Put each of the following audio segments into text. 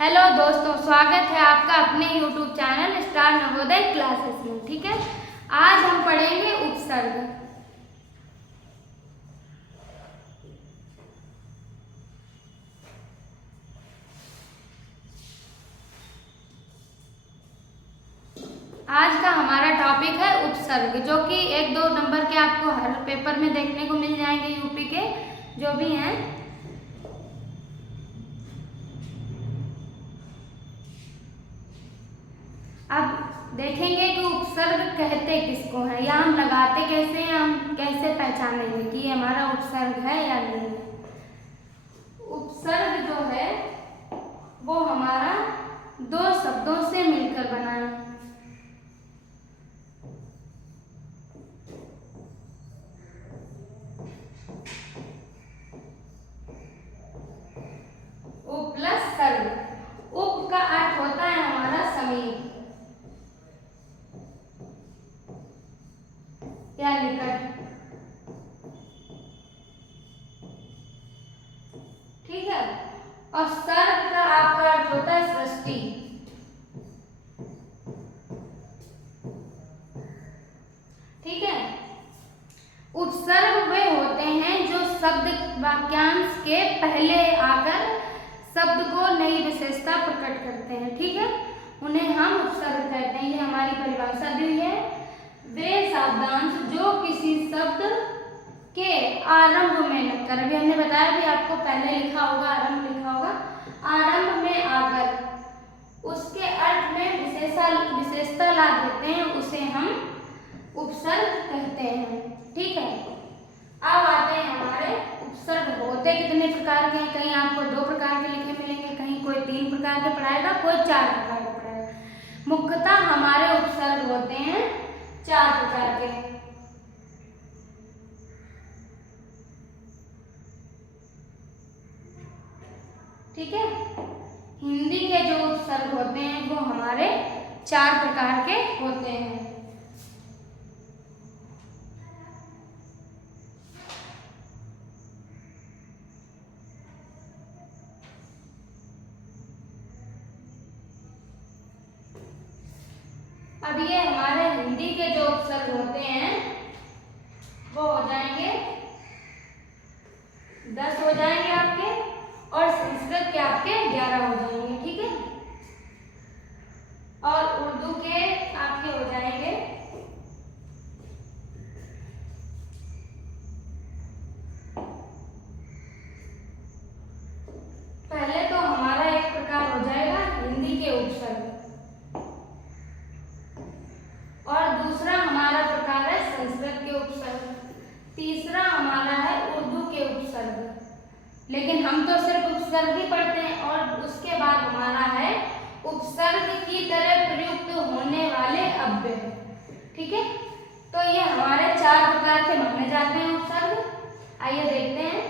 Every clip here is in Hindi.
हेलो दोस्तों, स्वागत है आपका अपने YouTube channel star Navodaya classes में। ठीक है, आज हम पढ़ेंगे उपसर्ग। आज का हमारा टॉपिक है उपसर्ग, जो कि 1-2 नंबर के आपको हर पेपर में देखने को मिल जाएंगे, यूपी के जो भी हैं। अब देखेंगे कि उपसर्ग कहते किसको है, या हम लगाते कैसे हैं, हम कैसे पहचानेंगे कि ये हमारा उपसर्ग है या नहीं। उपसर्ग जो है वो हमारा 2 शब्दों से मिलकर बना है। उप प्लस सर्ग। उप का अर्थ होता है हमारा समीप या निकट। ठीक है, और सर्ग का आपका अर्थ होता है सृष्टि। ठीक है, उपसर्ग वे होते हैं जो शब्द वाक्यांश के पहले आकर शब्द को नई विशेषता प्रकट करते हैं। ठीक है, उन्हें हम उपसर्ग कहते हैं। ये हमारी परिभाषा दी है। वे शब्दांश जो किसी शब्द के आरंभ में लगकर, अभी हमने बताया भी आपको, पहले लिखा होगा, आरंभ लिखा होगा, आरंभ में आकर उसके अर्थ में विशेषता ला देते हैं, उसे हम उपसर्ग कहते हैं। ठीक है, अब आते हैं हमारे उपसर्ग होते कितने प्रकार के हैं। कहीं आपको 2 प्रकार के लिखे मिलेंगे, कहीं कोई 3 प्रकार के पढ़ाएगा, कोई 4 प्रकार के पढ़ाएगा। मुख्यतः हमारे उपसर्ग होते हैं 4 प्रकार के। ठीक है, हिंदी के जो उपसर्ग होते हैं वो हमारे 4 प्रकार के होते हैं। अब ये हमारे हिंदी के जो उपसर्ग होते हैं वो हो जाएंगे 10 हो जाएंगे आपके, और संस्कृत के आपके 11 हो जाएंगे। ठीक है, और उर्दू के आपके हो जाएंगे 1 तो हमारा एक प्रकार हो जाएगा हिंदी के उपसर्ग, और दूसरा हमारा प्रकार है संस्कृत के उपसर्ग, तीसरा हमारा है उर्दू के उपसर्ग। लेकिन हम तो सिर्फ उपसर्ग ही पढ़ते हैं, और उसके बाद हमारा है उपसर्ग की तरह प्रयुक्त होने वाले अव्यय। ठीक है, तो ये हमारे 4 प्रकार के माने जाते हैं उपसर्ग। आइए देखते हैं।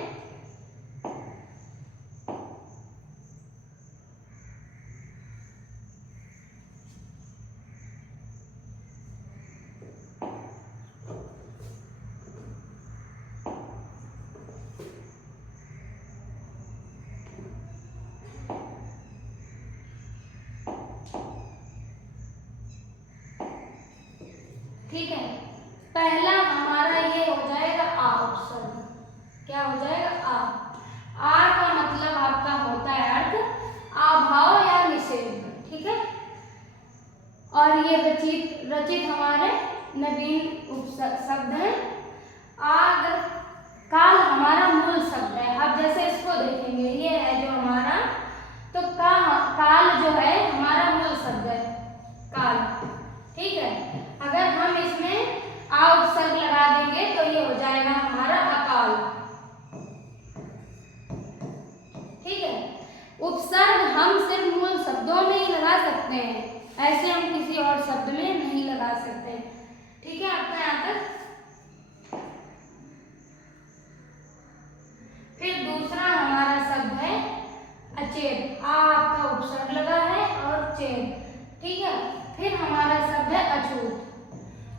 ठीक है, पहला हमारा ये हो जाएगा आ उपसर्ग। क्या हो जाएगा? आ का मतलब आपका होता है अर्थ अभाव या निषेध। ठीक है, और ये रचित हमारे नवीन शब्द है। आग काल हमारा मूल शब्द है। अब जैसे इसको देखेंगे, ये है जो हमारा, तो काल जो है हमारा मूल शब्द है, काल। ठीक है, अगर हम इसमें आ उपसर्ग लगा देंगे तो ये हो जाएगा हमारा अकाल। ठीक है, उपसर्ग हम सिर्फ मूल शब्दों में ही लगा सकते हैं, ऐसे हम किसी और शब्द में नहीं लगा सकते। ठीक है, आपका यहाँ तक। फिर दूसरा हमारा शब्द है अचेत। आ आपका उपसर्ग लगा है और चेत। ठीक है, फिर हमारा शब्द है अछूत।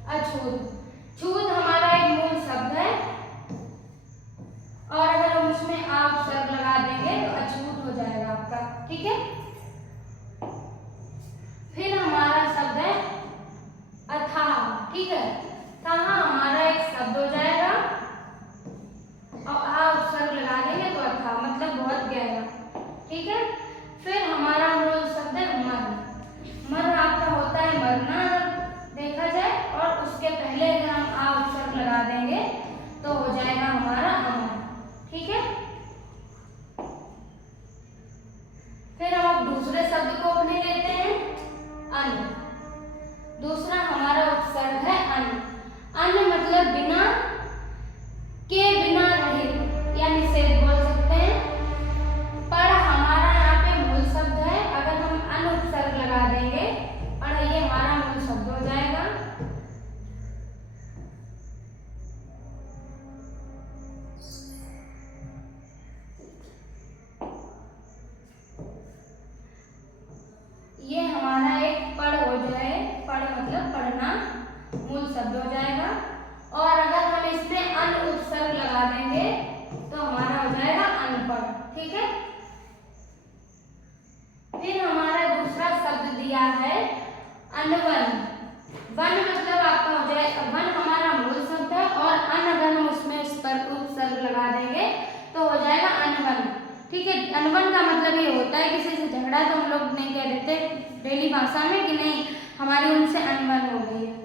अछूत छूत हमारा एक मूल शब्द है, और अगर हम उसमें आ उपसर्ग लगा देंगे तो अछूत हो जाएगा आपका। ठीक है, ठीक है। तहा हमारा एक शब्द हो जाएगा और आ उपसर्ग लगा देंगे तो अथा, मतलब बहुत गहरा, ठीक है। फिर हमारा मूल शब्द है मर। मर आपका होता है मरना देखा जाए, और उसके पहले अगर हम आ उपसर्ग लगा देंगे तो हो जाएगा हमारा अमर, ठीक है। फिर हम अब दूसरे शब्द को अपने लेते हैं अन्न। दूसरा हमारा उपसर्ग है अन्न। अन्न मतलब बिना, के बिना रहित या निषेध बोल सकते हैं। पर हमारा यहाँ पे मूल शब्द है, अगर हम अन्न उपसर्ग लगा देंगे और ये हमारा मूल शब्द हो जाएगा। ये हमारा एक पढ़ हो जाए, पढ़ मतलब पढ़ना, मूल शब्द हो जाएगा। और अगर हम इसमें अन उपसर्ग लगा देंगे तो हमारा हो जाएगा अनपढ़, ठीक है। फिर हमारा दूसरा शब्द दिया है अनवन। वन मतलब आपका हो जाएगा, वन हमारा मूल शब्द है और अन अगर हम उसमें इस पर उपसर्ग लगा देंगे तो हो जाएगा अनवन, ठीक है। अनवन का मतलब ये होता है किसी से झगड़ा तो हम लोग नहीं कह देते डेली भाषा में कि नहीं हमारी उनसे अनबन हो गई है।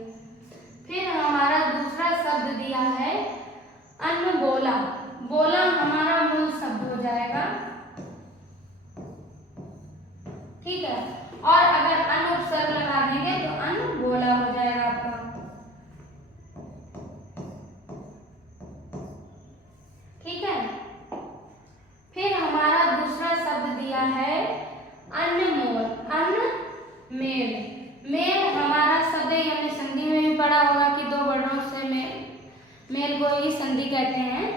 फिर हमारा दूसरा शब्द दिया है अनबोला। बोला हमारा मूल शब्द हो जाएगा, ठीक है। और अगर अन उपसर्ग लगा देंगे तो अनबोला हो जाएगा आपका, ठीक है। फिर हमारा दूसरा शब्द दिया है अनमोल, अनमेल। मेल हमारा शब्द हमने संधि में भी पढ़ा होगा कि दो वर्णों से मेल को ही संधि कहते हैं।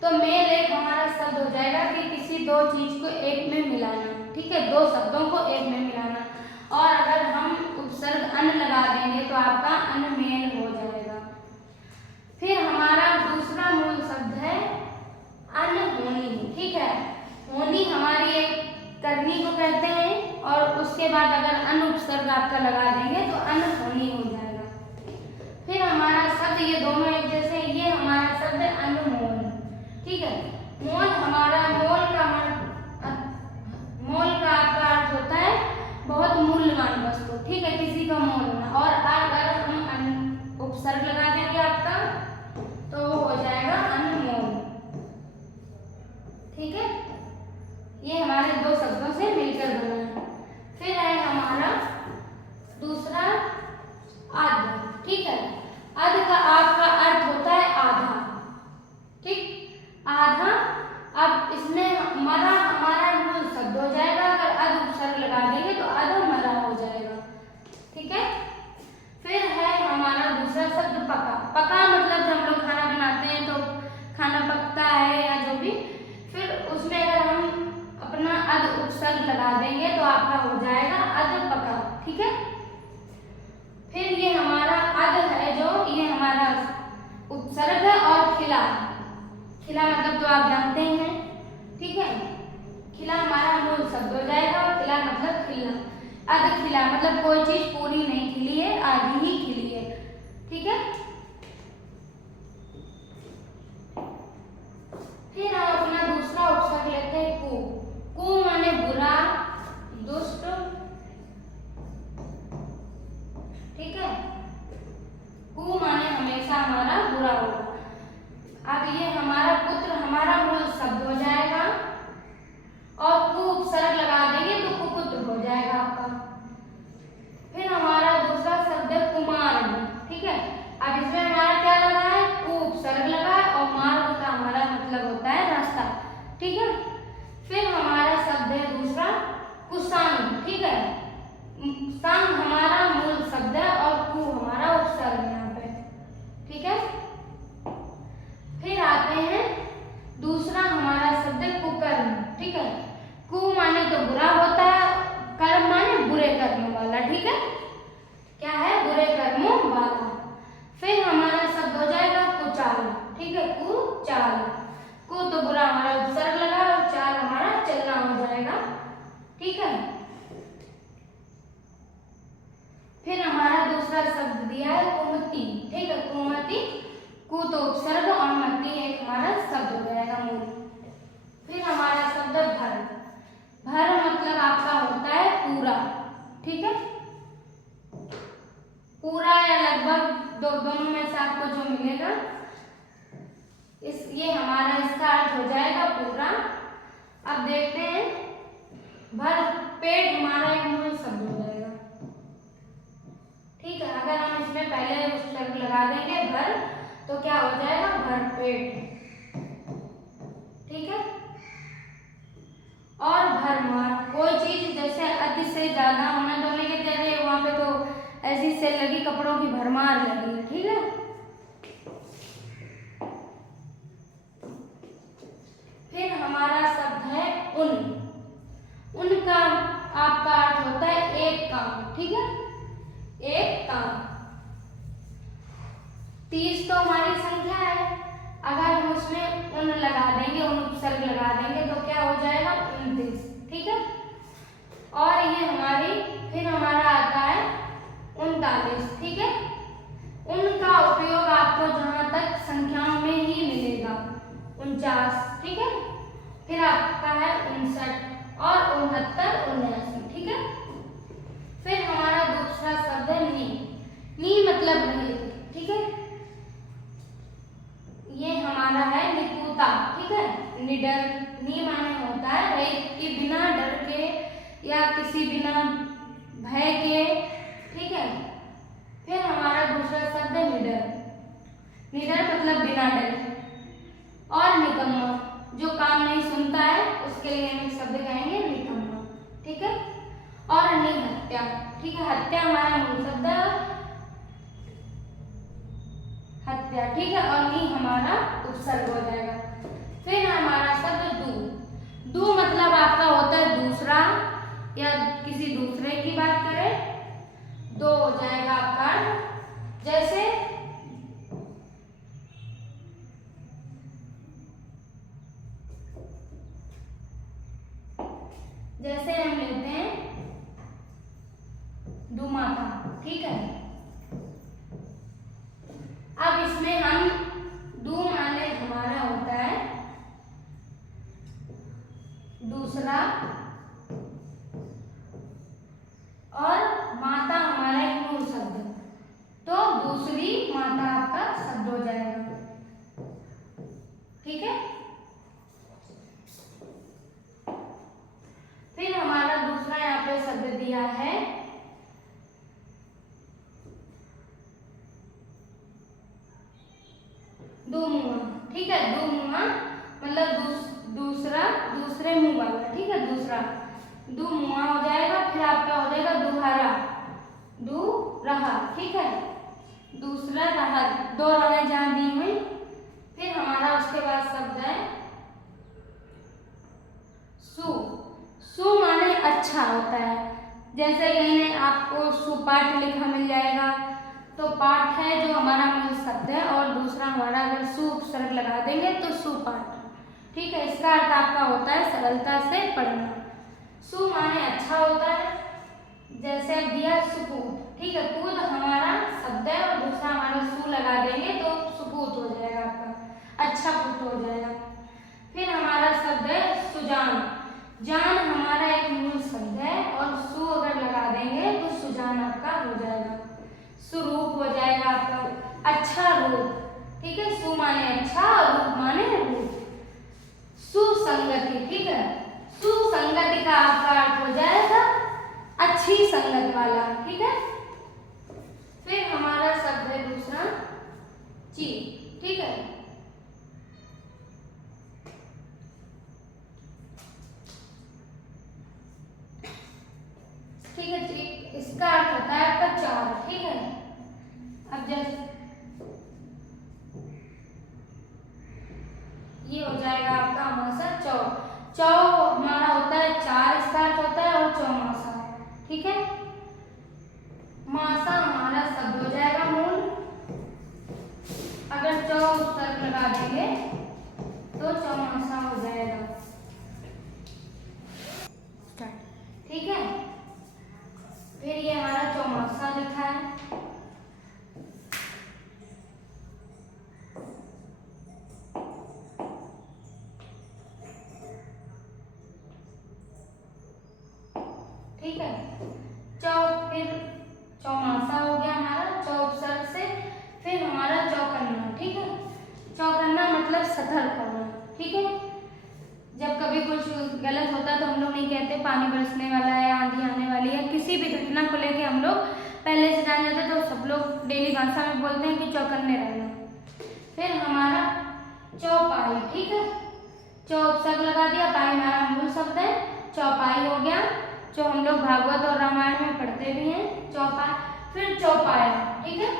तो मेल एक हमारा शब्द हो जाएगा कि किसी दो चीज को एक में मिलाना, ठीक है, दो शब्दों को एक में मिलाना। और अगर हम उपसर्ग अन लगा देंगे तो आपका अनमेल हो जाएगा। फिर हमारा दूसरा मूल शब्द है अनहोनी, ठीक है। होनी हमारी एक करनी को कहते हैं और उसके बाद अगर अन उपसर्ग आपका लगा देंगे तो अनहोनी हो जाएगा। फिर हमारा शब्द ये दोनों एक जैसे, ये हमारा शब्द है अनमोल, ठीक है। मोल हमारा मोल का आपका अर्थ होता है बहुत मूल्यवान वस्तु, ठीक है, किसी का मोल होना। और अगर हम उपसर्ग लगा देंगे आपका तो वो हो जाएगा अनमोल, ठीक है। ये हमारे दो शब्दों से मिलकर बना है। फिर है हमारा दूसरा आध, ठीक है। आध का आपका अर्थ होता है आधा, ठीक, आधा। अब इसमें मरा हमारा मूल शब्द हो जाएगा, अगर अध उपसर्ग लगा देंगे तो अध मरा हो जाएगा, ठीक है। फिर है हमारा दूसरा शब्द पका। पका मतलब जब हम लोग खाना बनाते हैं तो खाना पकता है या जो भी, फिर उसमें अगर हम अपना अध उपसर्ग लगा देंगे तो आपका हो जाएगा अध पका, ठीक है। फिर ये हमारा अध है जो, ये हमारा उपसर्ग है। और खिला, खिला मतलब तो आप जानते ही हैं, ठीक है। खिला हमारा मूल शब्द हो जाएगा और खिला मतलब खिलना। अध खिला मतलब कोई चीज पूरी नहीं खिली है, आधी ही खिली है, ठीक है। फिर हम अपना दूसरा उपसर्ग लेते हैं कु। कु माने बुरा, दुष्ट, ठीक है। कु माने हमेशा हमारा बुरा होगा। अब ये हमारा पुत्र हमारा मूल शब्द हो जाएगा और कु उपसर्ग लगा देंगे तो कुपुत्र हो जाएगा आपका। फिर हमारा दूसरा शब्द है कुमार, ठीक है। अब कुमति, ठीक है, कुमति, कु तो उपसर्ग और मति एक हमारा शब्द हो जाएगा मूल। फिर हमारा शब्द भर। भर मतलब आपका होता है पूरा, ठीक है, पूरा या लगभग दोनों में से आपको जो मिलेगा ये हमारा इसका अर्थ हो जाएगा पूरा। अब देखते हैं भर पेट हमारा एक मूल शब्द हो जाएगा, ठीक है। अगर हम इसमें पहले उपसर्ग लगा देंगे भर तो क्या हो जाएगा भर पेट, ठीक है। और भरमार, कोई चीज जैसे अति से ज्यादा होना धोने के तेरे वहां पे तो ऐसी सेल लगी, कपड़ों की भरमार लगी है, ठीक है। फिर हमारा शब्द है उन। उनका आपका अर्थ होता है एक काम, ठीक है, एक काम। 30 तो हमारी संख्या है, अगर हम उसमें उन लगा देंगे, उन उपसर्ग लगा देंगे तो क्या हो जाएगा 29, ठीक है। और ये हमारी फिर हमारा आता है 39, ठीक है। उनका उपयोग आपको जहां तक संख्याओं में ही मिलेगा 49, ठीक है। फिर आपका है 59 और 69, 79, ठीक है। फिर हमारा दूसरा शब्द है नी। नी मतलब नहीं, ठीक है, ये हमारा है निपुता, ठीक है, निडर। नी माने होता है रहित कि बिना डर के या किसी बिना भय के, ठीक है। फिर हमारा दूसरा शब्द है निडर। निडर मतलब बिना डरे। और निकम्मा, जो काम नहीं सुनता है उसके लिए हम एक शब्द कहेंगे निकम्मा, ठीक है। और निहत्या, ठीक है, हत्या हमारा मूल शब्द हत्या, ठीक है, और नी हमारा उपसर्ग हो जाएगा। फिर हमारा शब्द दू। दू मतलब आपका होता है दूसरा या किसी दूसरे की बात करें, दो हो जाएगा आपका। जैसे हम लेते हैं दुमाता, ठीक है। अब इसमें हम दू माने हमारा होता है दूसरा और माता हमारा एक मूल शब्द, तो दूसरी माता आपका शब्द हो जाएगा, ठीक है। फिर हमारा दूसरा यहाँ पे शब्द दिया है दुमुआ, ठीक है। दुमुआ मतलब दूसरा, दूसरे मुंह वाला, ठीक है, दूसरा। दुमुआ हो जाएगा। फिर आपका हो जाएगा दुहरा, दू रहा, ठीक है, दूसरा रहा, दो राहें जहां दी हुई। फिर हमारा उसके बाद शब्द है सु। सु माने अच्छा होता है। जैसे कहीं आपको सुपाठ लिखा मिल जाएगा तो पाठ है जो हमारा मूल शब्द है, और दूसरा हमारा अगर सु उपसर्ग लगा देंगे तो सुपाठ, ठीक है। इसका अर्थ आपका होता है सरलता से पढ़ना। सु माने अच्छा होता है। जैसे दिया सुपूत, ठीक है, पूत हमारा शब्द है और दूसरा हमारा सु लगा देंगे तो सुपूत हो जाएगा आपका, अच्छा पूत हो जाएगा। फिर हमारा शब्द है सुजान। जान हमारा एक मूल शब्द है और सु अगर लगा देंगे तो सुजान आपका हो जाएगा, सुरूप हो जाएगा आपका, अच्छा रूप, ठीक है। सु माने अच्छा और रूप माने रूप। सुसंगति, ठीक है, सुसंगति का आपका अर्थ हो जाएगा अच्छी संगत वाला, ठीक है। फिर हमारा शब्द है दूसरा ची, ठीक है। ठीक है जी, इसका अर्थ होता है आपका चार, ठीक है। अब जैसे ये हो जाएगा आपका हमारा चौ। चौ हमारा होता है चार, इसका अर्थ होता है और चौमासा, ठीक है। मासा हमारा शब्द हो जाएगा मूल। अगर चौ उपसर्ग लगा देंगे तो चौमासा हो जाएगा, ठीक है। फिर ये हमारा चौमासा लिखा है। ठीक है। फिर चौमासा हो गया हमारा चौ उपसर्ग से, फिर हमारा चौकन्ना, ठीक है। चौकन्ना मतलब सतर्क होना, ठीक है। जब कभी कुछ गलत होता है तो हम लोग नहीं कहते पानी बरसने वाला है, आंधी आने वाली है, किसी भी घटना को लेके हम लोग पहले से जान जाते हैं, तो सब लोग डेली भाषा में बोलते हैं कि चौकन्ने रहना। फिर हमारा चौपाई, ठीक है। चौ उपसर्ग लगा दिया, पाई हमारा मूल शब्द है, चौपाई हो गया जो हम लोग भागवत और रामायण में पढ़ते भी हैं, चौपाई। फिर चौपाया, ठीक है।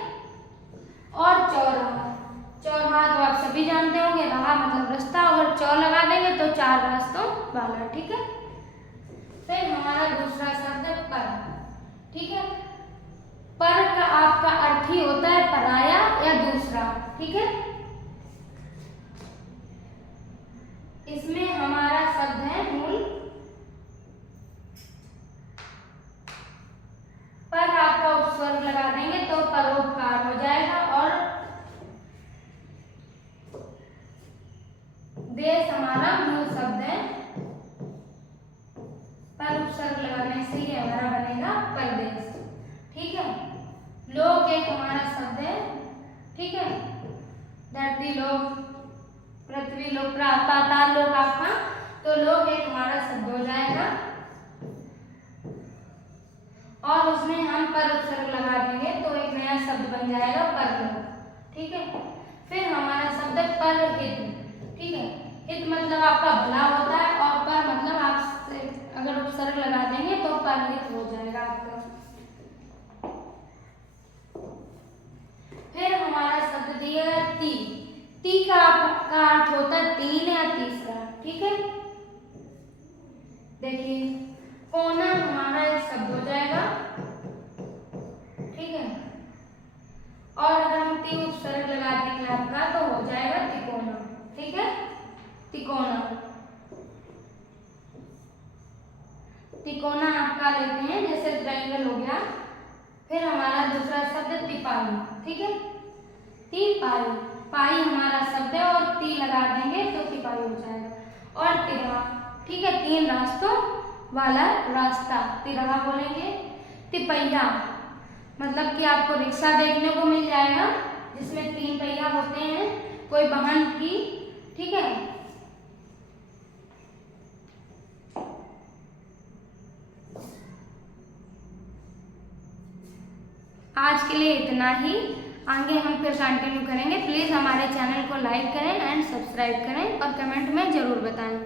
और चौराहा, चौराहा तो आप सभी जानते होंगे, राह मतलब रास्ता, अगर चौ लगा देंगे तो चार रास्तों वाला, ठीक है। फिर हमारा दूसरा शब्द है पर, ठीक है। पर का आपका अर्थ ही होता है पराया या दूसरा, ठीक है। इसमें हमारा शब्द है मूल, पर आपका उपस्वर्ग लगा देंगे तो परोपकार हो जाएगा, और देश हमारा मूल शब्द है, पर उपसर्ग लगाने से ये हमारा बनेगा परदेश, ठीक है। लोक एक हमारा शब्द है, ठीक है। धरती लोक, पृथ्वी लोक, पाताल लोक आपका, तो लोक एक हमारा शब्द हो जाएगा, और उसमें हम पर उपसर्ग लगा देंगे तो एक नया शब्द बन जाएगा परलोक, ठीक है। फिर हमारा शब्द है परहित, ठीक है। हित मतलब आपका भला होता है, और पर मतलब आप अगर उपसर्ग लगा देंगे तो परहित हो जाएगा आपका। फिर हमारा शब्द दिया है ती, ती का अर्थ होता है तीन या तीसरा, ठीक है। देखिए कोना हमारा एक शब्द हो जाएगा, ठीक है। और अगर हम ती उपसर्ग लगा देंगे आपका तो हो जाएगा तिकोना, ठीक है। तिकोना, तिकोना आपका लेते हैं जैसे ट्रायंगल हो गया। फिर हमारा दूसरा शब्द तिपाई, ठीक है। तिपाई, पाई हमारा शब्द है और ती लगा देंगे तो तिपाई हो जाएगा। और तिरहा, ठीक है, तीन रास्तों वाला रास्ता, तिरहा बोलेंगे। तिपैया मतलब कि आपको रिक्शा देखने को मिल जाएगा जिसमें तीन पहिया होते हैं कोई वाहन की, ठीक है। आज के लिए इतना ही, आगे हम फिर कंटिन्यू करेंगे। प्लीज़ हमारे चैनल को लाइक करें एंड सब्सक्राइब करें और कमेंट में ज़रूर बताएं।